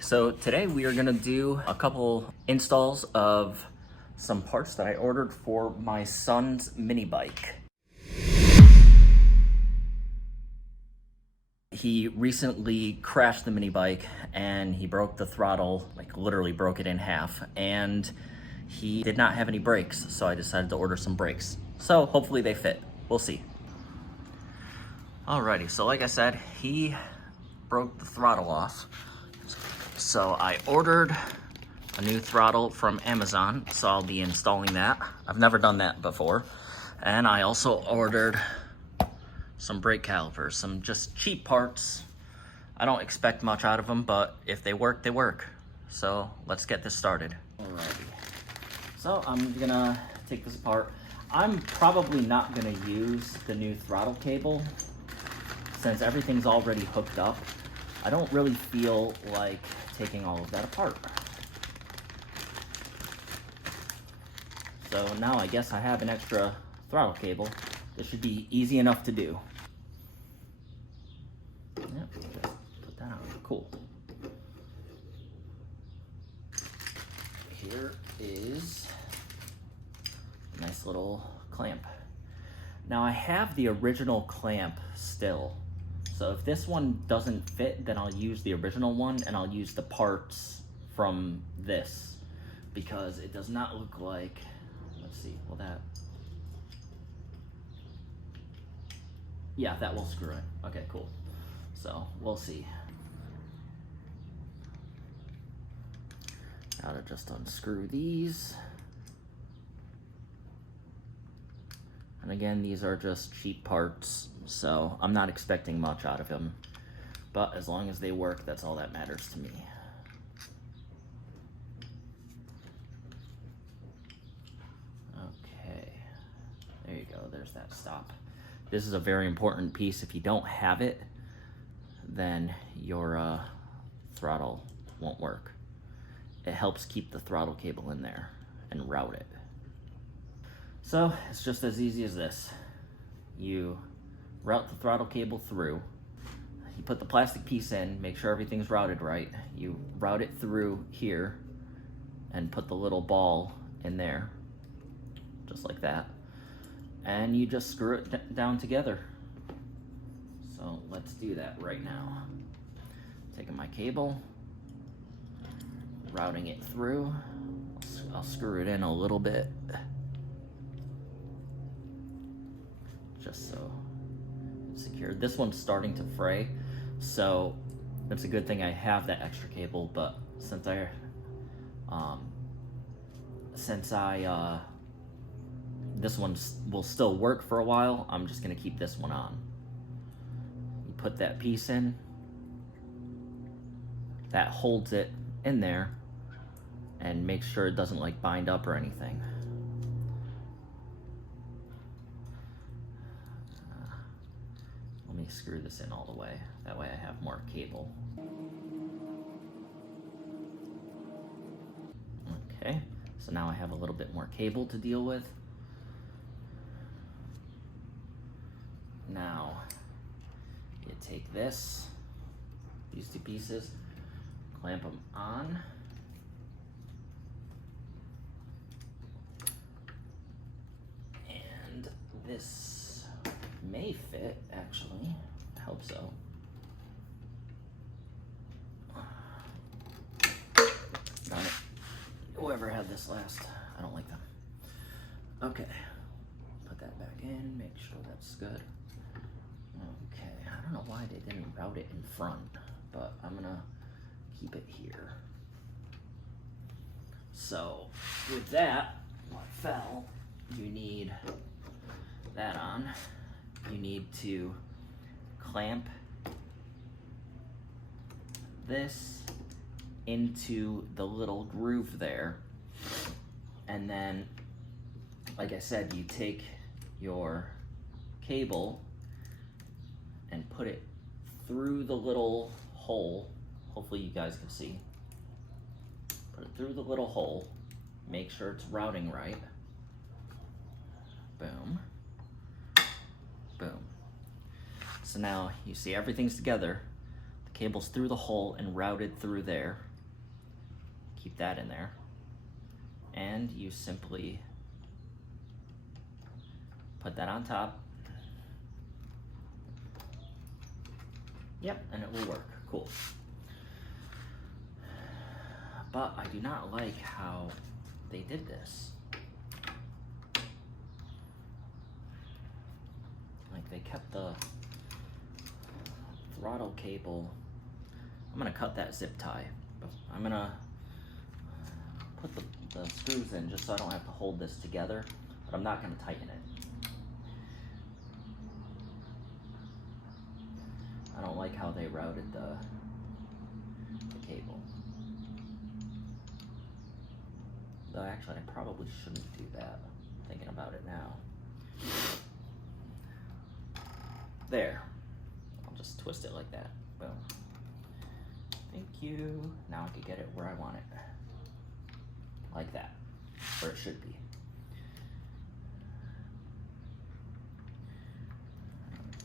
So today we are gonna do a couple installs of some parts that I ordered for my son's mini bike. He recently crashed the mini bike and he broke the throttle, like literally broke it in half, and he did not have any brakes, so I decided to order some brakes. So hopefully they fit, we'll see. Alrighty, so like I said, he broke the throttle off. So I ordered a new throttle from Amazon, so I'll be installing that. I've never done that before. And I also ordered some brake calipers, some just cheap parts. I don't expect much out of them, but if they work, they work. So let's get this started. Alrighty. So I'm gonna take this apart. I'm probably not gonna use the new throttle cable since everything's already hooked up. I don't really feel like taking all of that apart. So now I guess I have an extra throttle cable. This should be easy enough to do. Yep, just put that on. Cool. Here is a nice little clamp. Now I have the original clamp still. So if this one doesn't fit, then I'll use the original one and I'll use the parts from this because it does not look like, let's see, will that, yeah, that will screw in. Okay, cool. So we'll see. Now to just unscrew these. And again, these are just cheap parts, so I'm not expecting much out of them. But as long as they work, that's all that matters to me. Okay, there you go, there's that stop. This is a very important piece. If you don't have it, then your throttle won't work. It helps keep the throttle cable in there and route it. So it's just as easy as this. You route the throttle cable through, you put the plastic piece in, make sure everything's routed right. You route it through here and put the little ball in there, just like that. And you just screw it down together. So let's do that right now. Taking my cable, routing it through. I'll screw it in a little bit, just so it's secure. This one's starting to fray, so it's a good thing I have that extra cable, but since this one will still work for a while, I'm just gonna keep this one on. You put that piece in, that holds it in there and make sure it doesn't like bind up or anything. Let me screw this in all the way. That way I have more cable. Okay, so now I have a little bit more cable to deal with. Now, you take these two pieces, clamp them on. And this may fit, actually. I hope so. Darn it. Whoever had this last, I don't like them. Okay, put that back in, make sure that's good. Okay, I don't know why they didn't route it in front, but I'm gonna keep it here. So, with that, what fell, you need that on. You need to clamp this into the little groove there, and then, like I said, you take your cable and put it through the little hole. Hopefully you guys can see. Put it through the little hole, make sure it's routing right. Boom, boom. So now you see everything's together. The cable's through the hole and routed through there. keep that in there. And you simply put that on top. Yep, and it will work. Cool. But I do not like how they did this. Like, they kept the throttle cable. I'm gonna cut that zip tie. I'm gonna put the screws in just so I don't have to hold this together, but I'm not gonna tighten it. I don't like how they routed the cable. Though actually I probably shouldn't do that, thinking about it now. There. I'll just twist it like that. Boom. Thank you. Now I can get it where I want it. Like that. Where it should be.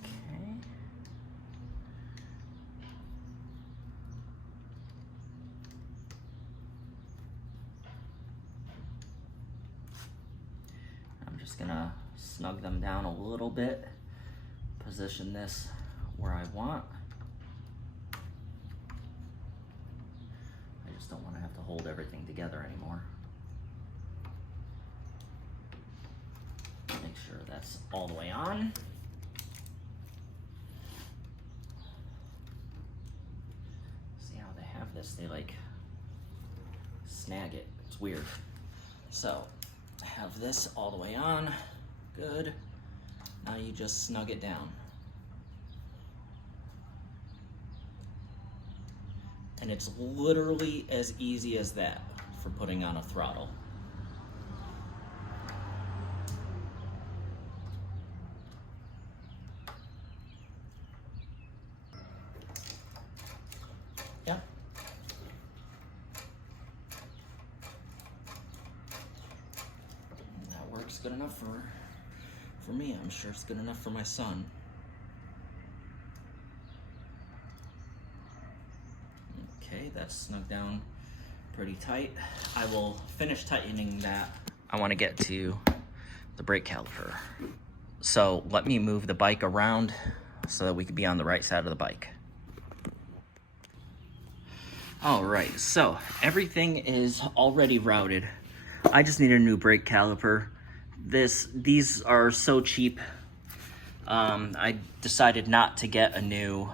Okay. I'm just gonna snug them down a little bit. Position this where I want. I just don't want to have to hold everything together anymore. Make sure that's all the way on. See how they have this? They like snag it. It's weird. So I have this all the way on. Good. Now you just snug it down. And it's literally as easy as that for putting on a throttle. Yeah. That works good enough for me. I'm sure it's good enough for my son. Okay, that's snug down pretty tight. I will finish tightening that. I want to get to the brake caliper. So let me move the bike around so that we can be on the right side of the bike. All right, so everything is already routed. I just need a new brake caliper. These are so cheap. I decided not to get a new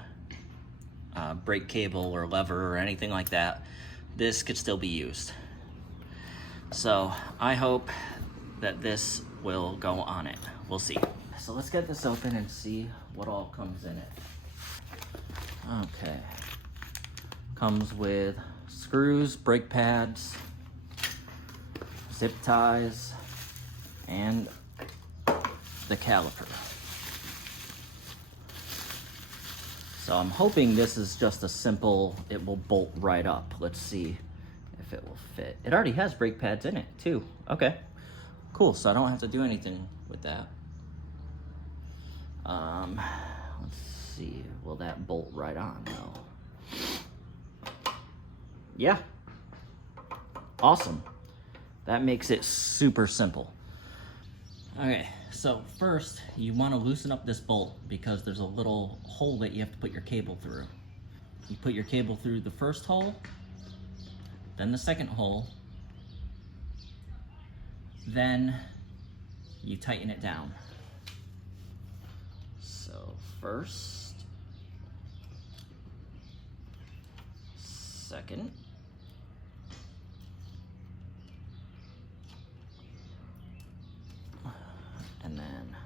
brake cable or lever or anything like that. This could still be used. So I hope that this will go on it. We'll see. So let's get this open and see what all comes in it. Okay. Comes with screws, brake pads, zip ties, and the caliper. So I'm hoping this is just a simple, it will bolt right up. Let's see if it will fit. It already has brake pads in it too. Okay, cool, so I don't have to do anything with that. Let's see, will that bolt right on though? Yeah, awesome. That makes it super simple. Okay, so first you want to loosen up this bolt because there's a little hole that you have to put your cable through. You put your cable through the first hole, then the second hole, then you tighten it down. So first, second, and then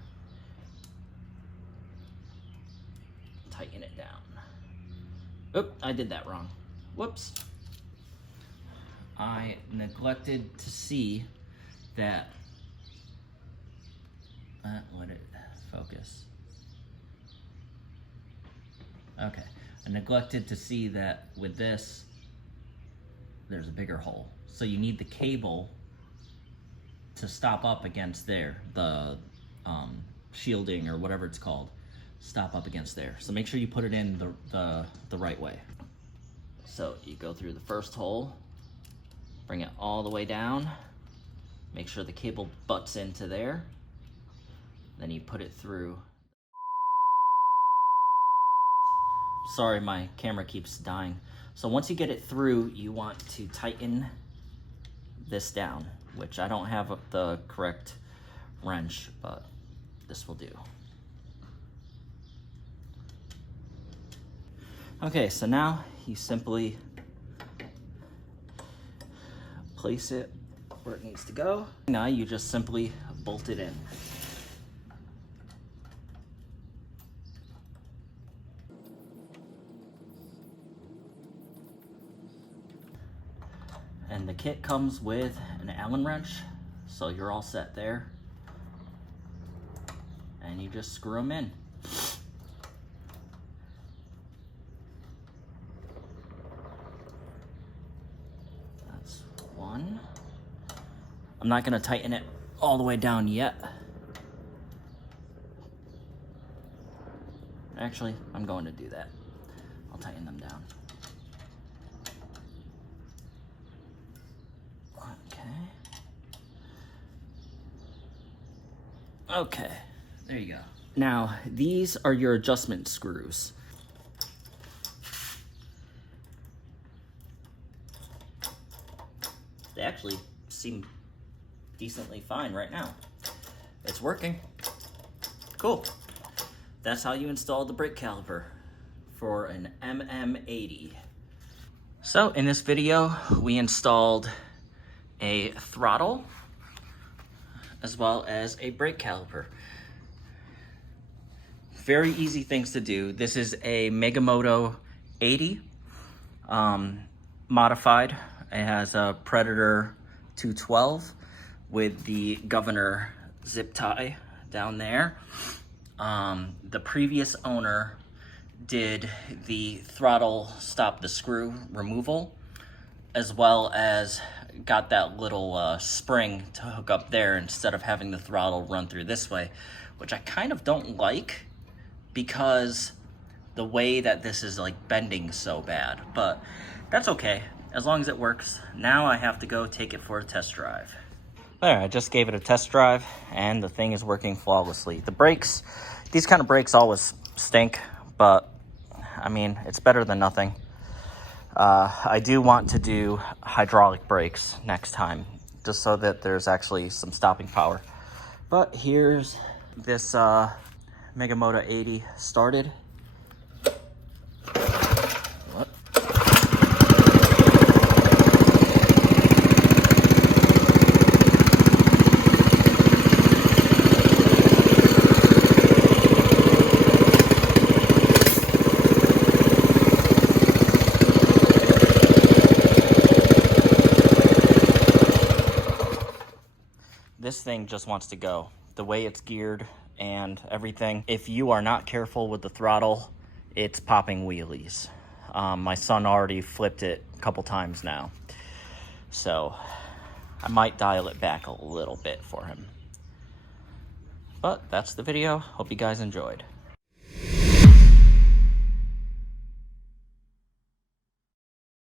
tighten it down. Oop, I did that wrong. Whoops. I neglected to see that, let it focus. Okay, I neglected to see that with this, there's a bigger hole. So you need the cable to stop up against there, the shielding or whatever it's called, stop up against there. So make sure you put it in the right way. So you go through the first hole, Bring it all the way down. Make sure the cable butts into there. Then you put it through. Sorry, my camera keeps dying. So once you get it through, you want to tighten this down, which I don't have the correct wrench, but this will do. Okay, so now you simply place it where it needs to go. Now you just simply bolt it in. And the kit comes with an Allen wrench, so you're all set there. And you just screw them in. That's one. I'm not gonna tighten it all the way down yet. Actually, I'm going to do that. I'll tighten them down. Okay, there you go. Now, these are your adjustment screws. They actually seem decently fine right now. It's working. Cool. That's how you install the brake caliper for an MM80. So in this video, we installed a throttle as well as a brake caliper. Very easy things to do. This is a Moto 80 modified. It has a Predator 212 with the governor zip tie down there. The previous owner did the throttle stop the screw removal, as well as got that little spring to hook up there instead of having the throttle run through this way, which I kind of don't like because the way that this is like bending so bad, but that's okay as long as it works. Now I have to go take it for a test drive. There, I just gave it a test drive and the thing is working flawlessly. The brakes, these kind of brakes always stink, but I mean, it's better than nothing. I do want to do hydraulic brakes next time, just so that there's actually some stopping power. But here's this Moto 80 started. What? This thing just wants to go. The way it's geared and everything. If you are not careful with the throttle, it's popping wheelies. My son already flipped it a couple times now. So I might dial it back a little bit for him. But that's the video. Hope you guys enjoyed.